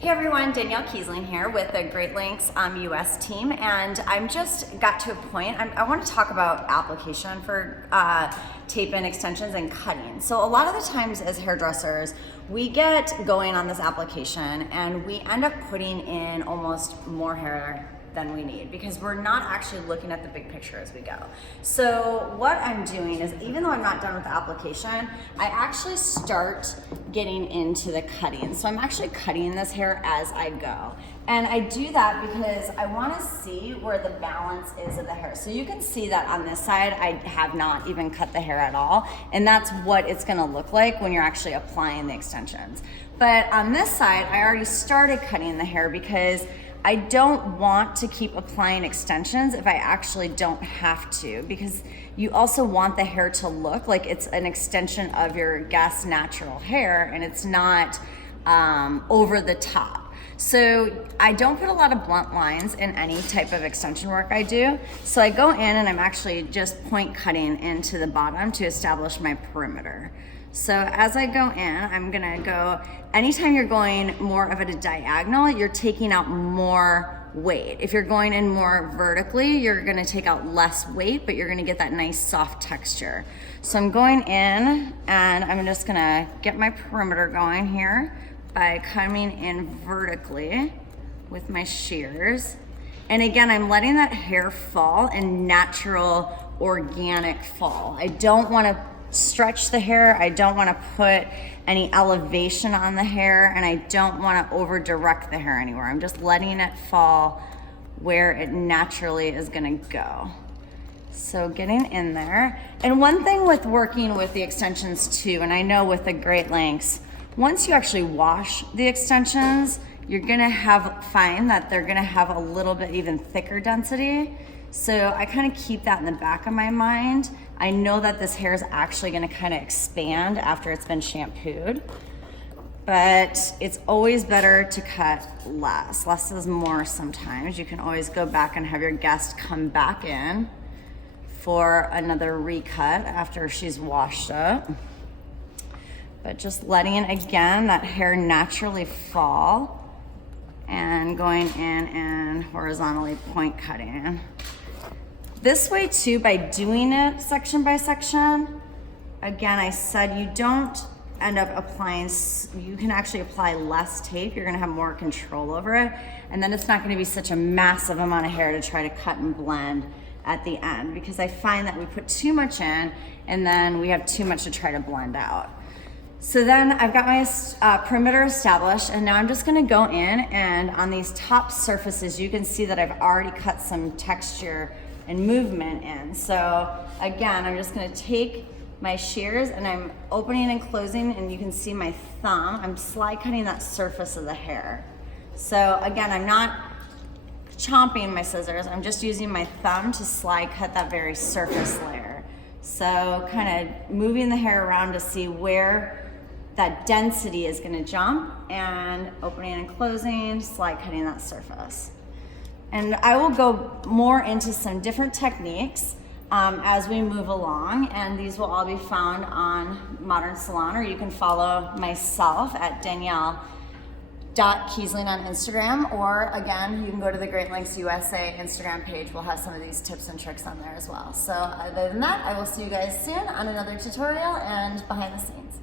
Hey everyone, Danielle Keasling here with the Great Lakes US team, and I'm just got to a point, I want to talk about application for tape-in extensions and cutting. So a lot of the times as hairdressers, we get going on this application and we end up putting in almost more hair than we need because we're not actually looking at the big picture as we go. So what I'm doing is, even though I'm not done with the application, I actually start getting into the cutting. So I'm actually cutting this hair as I go. And I do that because I want to see where the balance is of the hair. So you can see that on this side, I have not even cut the hair at all. And that's what it's going to look like when you're actually applying the extensions. But on this side, I already started cutting the hair because I don't want to keep applying extensions if I actually don't have to, because you also want the hair to look like it's an extension of your guest's natural hair and it's not over the top. So I don't put a lot of blunt lines in any type of extension work I do. So I go in and I'm actually just point cutting into the bottom to establish my perimeter. So as I go in, I'm gonna go, anytime you're going more of a diagonal, you're taking out more weight. If you're going in more vertically, you're gonna take out less weight, but you're gonna get that nice soft texture. So I'm going in and I'm just gonna get my perimeter going here by coming in vertically with my shears. And again, I'm letting that hair fall in natural, organic fall. I don't wanna stretch the hair, I don't want to put any elevation on the hair, and I don't want to over direct the hair anywhere. I'm just letting it fall where it naturally is going to go. So getting in there. And one thing with working with the extensions too, and I know with the Great Lengths, once you actually wash the extensions, you're going to find that they're going to have a little bit even thicker density. So I kind of keep that in the back of my mind. I know that this hair is actually gonna kind of expand after it's been shampooed, but it's always better to cut less. Less is more sometimes. You can always go back and have your guest come back in for another recut after she's washed it. But just letting, again, that hair naturally fall and going in and horizontally point cutting. This way too, by doing it section by section, again, I said you don't end up applying, you can actually apply less tape, you're gonna have more control over it, and then it's not gonna be such a massive amount of hair to try to cut and blend at the end, because I find that we put too much in and then we have too much to try to blend out. So then I've got my perimeter established, and now I'm just gonna go in, and on these top surfaces, you can see that I've already cut some texture and movement in. So again, I'm just gonna take my shears and I'm opening and closing, and you can see my thumb, I'm slide cutting that surface of the hair. So again, I'm not chomping my scissors, I'm just using my thumb to slide cut that very surface layer. So kind of moving the hair around to see where that density is gonna jump, and opening and closing, slide cutting that surface. And I will go more into some different techniques as we move along, and these will all be found on Modern Salon, or you can follow myself at Danielle.Keasling on Instagram, or again, you can go to the Great Lakes USA Instagram page. We'll have some of these tips and tricks on there as well. So other than that, I will see you guys soon on another tutorial and behind the scenes.